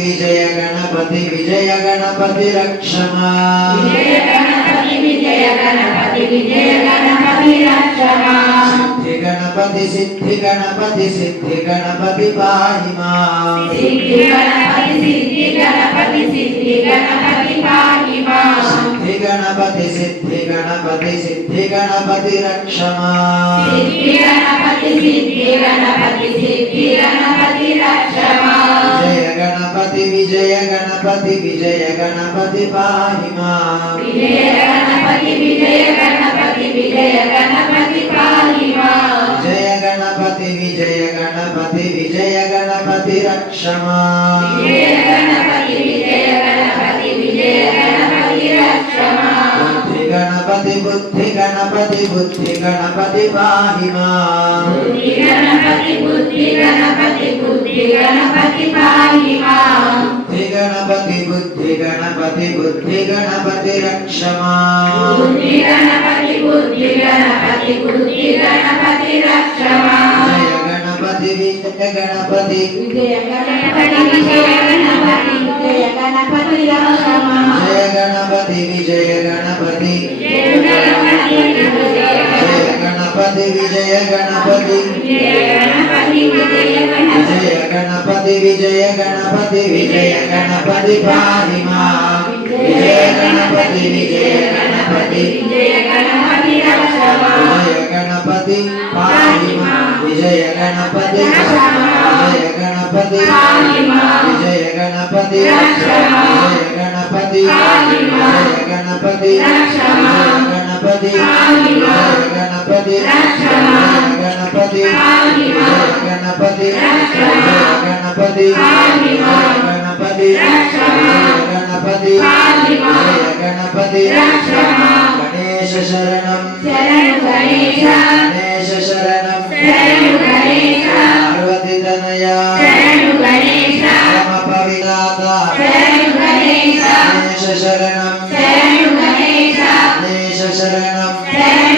विजय गणपति रक्षमा विजय गणपति रक्षमा सिद्धि गणपति पाहि मां सिद्धि गणपति पाहि मां सिद्धि गणपति रक्षमा सिद्धि गणपति रक्षमा विजय गणपति पाहि मां विजय गणपति पाहि मां विजय गणपति रक्षमा विजय गणपति रक्षमा बुद्धि गणपति पाहि मां बुद्धि गणपति पाहि मां बुद्धि गणपति रक्षमा बुद्धि गणपति रक्षमा विजय गणपति विजय गणपति रक्षमा विजय गणपति पाहि मां विजय गणपति रक्षमा पाहि मां विजय गणपति पाहि मां विजय गणपति रक्षमा पाहि मां गणपति रक्षमा पाहि मां गणपति रक्षमा गणपति पाहि मां गणपति रक्षमा गणपति पाहि मां गणपति रक्षमा गणपति पाहि मां गणपति रक्षमा गणेश शरणं गणेश शरणं गणेश पार्वती तनया गणेश पविदाता गणेश शरणं गणेश शरणं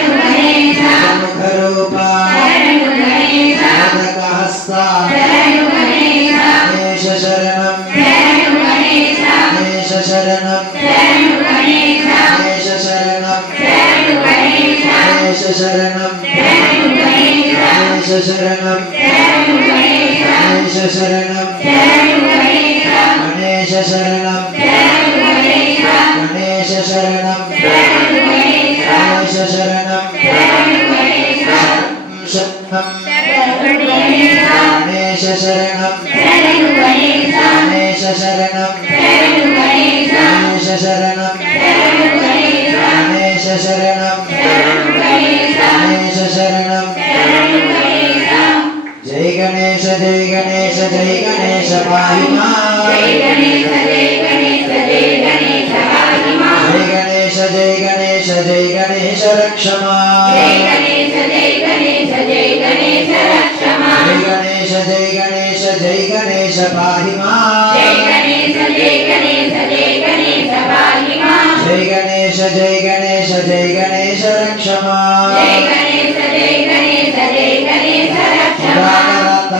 गणेश मुखरूपा गणेश मोदकहस्ता गणेश शरणं गणेश शरणं गणेश शरणं गणेश शरणं शरणं गणेश शरणं गणेश शरणं गणेश शरणं गणेश शरणं गणेश शरणं गणेश शरणं गणेश शरणं गणेश शरणं जय गणेश पाहि मां जय गणेश रक्षमा जय गणेश पाहि मां जय गणेश रक्षमा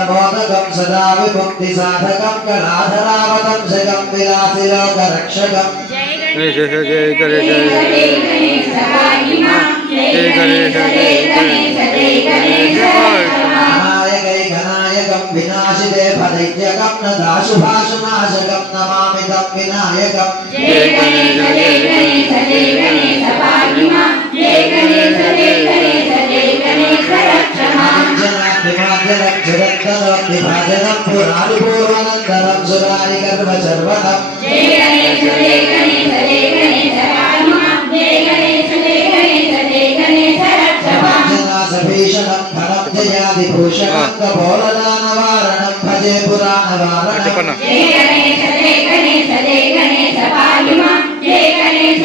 मोदकं सदा विमुक्ति साधकं कलाधरावतं जगं विलासि लोकरक्षकं गणेश जय गणेश घनायकं विनाशिते फलैत्यकं न दाशुभाशुनाशकं नमामि तं विनायकं जय गणेश पाहि मां जय गणेश रक्षमा जनाधिमाद्यरक्षरत्तनोक्तिभाजनं पुराणपूर्वनन्तरं सुरारि गर्भचर्वणं जय गणेश पाहि मां जय गणेश रक्षमा जनासभीषणं धनं जयादिभूषणं कपोलदानवारणं भजे पुराणवारणं जय गणेश पाहि मां जय गणेश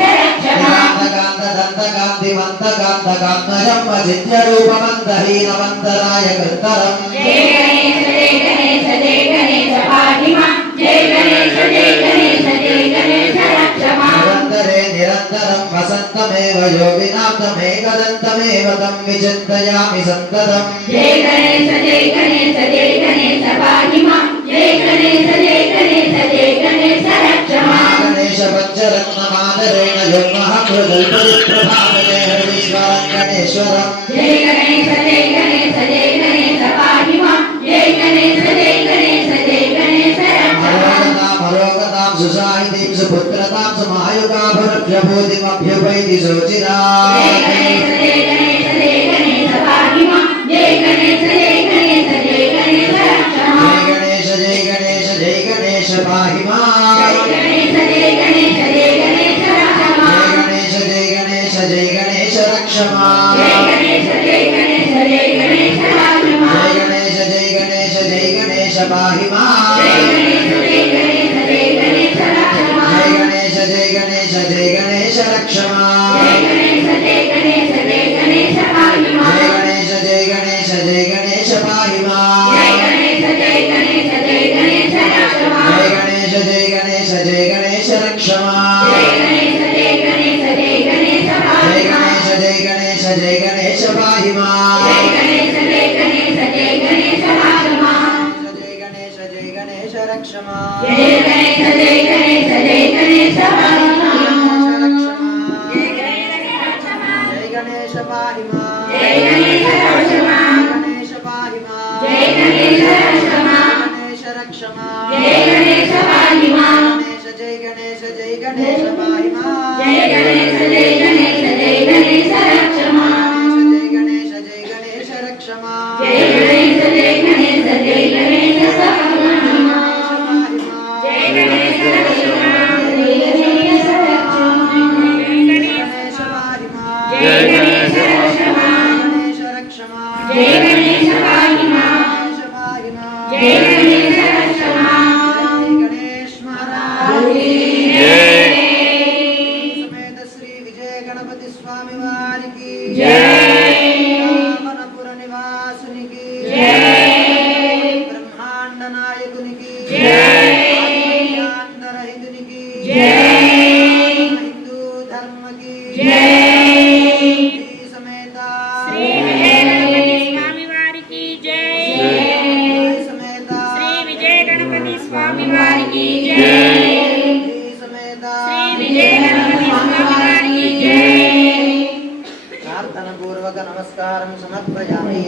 रक्षमा कान्तकान्तकान्तकान्तकान्तजन्मजित्यरूपमन्तहीनमन्तराय कृतरम् जय गणेश पाहि मां जय गणेश रक्षमा निरन्तरं वसन्तमेव योगिनां तमेकदन्तमेव तं विचिन्तयामि सन्ततम् जय गणेश पाहि मां जय దివ్యభూతిమభ్యుపైతి శోచిరా జయ గణేశ పాహి మాం జయ గణేశ జయ గణేశ రక్షమా జయ గణేశ జయ గణేశ పాహి మాం జయ గణేశ జయ గణేశ రక్షమా జయ గణేశ జయ గణేశ రక్షమా జయ గణేశ జయ గణేశ రక్షమా జయ గణేశ జయ గణేశ జయ గణేశ పాహి మాం జయ గణేశ జయ గణేశ రక్షమా జయ గణేశ జయ గణేశ జయ గణేశ రక్షమా జయ గణేశ జయ గణేశ పాహి మాం జయ గణేశ జయ గణేశ జయ గణేశ పాహి మాం జయ గణేశ జయ గణేశ రక్షమా జయ గణేశ జయ గణేశ జయ గణేశ రక్షమా జయ గణేశ జయ గణేశ పాహి జయ మాం గణేశ జయ గణేశ జయ గణేశ పాహి మాం జయ గణేశ జయ గణేశ రక్షమా జయ గణేశ జయ గణేశ రక్షమా జయ గణేశ జయ గణేశ పాహి మాం జయ గణేశ పాహి మాం జయ గణేశ రక్షమా గణేశ పాహి మాం జయ గణేశ రక్షమా గణేశ రక్షమా జయ గణేశ పాహి మాం గణేశ జయ గణేశ జయ గణేశ పాహి మాం జయ గణేశ జయ గణేశ రక్షమా జయ గణేశ జయ గణేశ రక్షమా జయ గణేశ జయ గణేశ పాహి మాం జయ గణేశ రక్షమా గణేశ పాహి మాం జయ గణేశ రక్షమా గణేశ రక్షమా జయ గణేశ పాహి మాం గణేశ పాహి మాం జయ గణేశ రక్షమా గణేశ్ మహారాజ్ సమేత శ్రీ విజయ గణపతి స్వామి వారికి రామనపుర నివాసునికి బ్రహ్మాండ నాయకునికి ఆద్యాంతరహితునికి హిందూ ధర్మకి శ్రీ సమేత శ్రీ విజయ గణపతి స్వామి వారికి జై శ్రీ సమేత శ్రీ విజయ గణపతి స్వామి వారికి జై శ్రీ సమేత శ్రీ విజయ గణపతి స్వామి వారికి జై ప్రార్థన పూర్వక నమస్కారం సమర్పయామి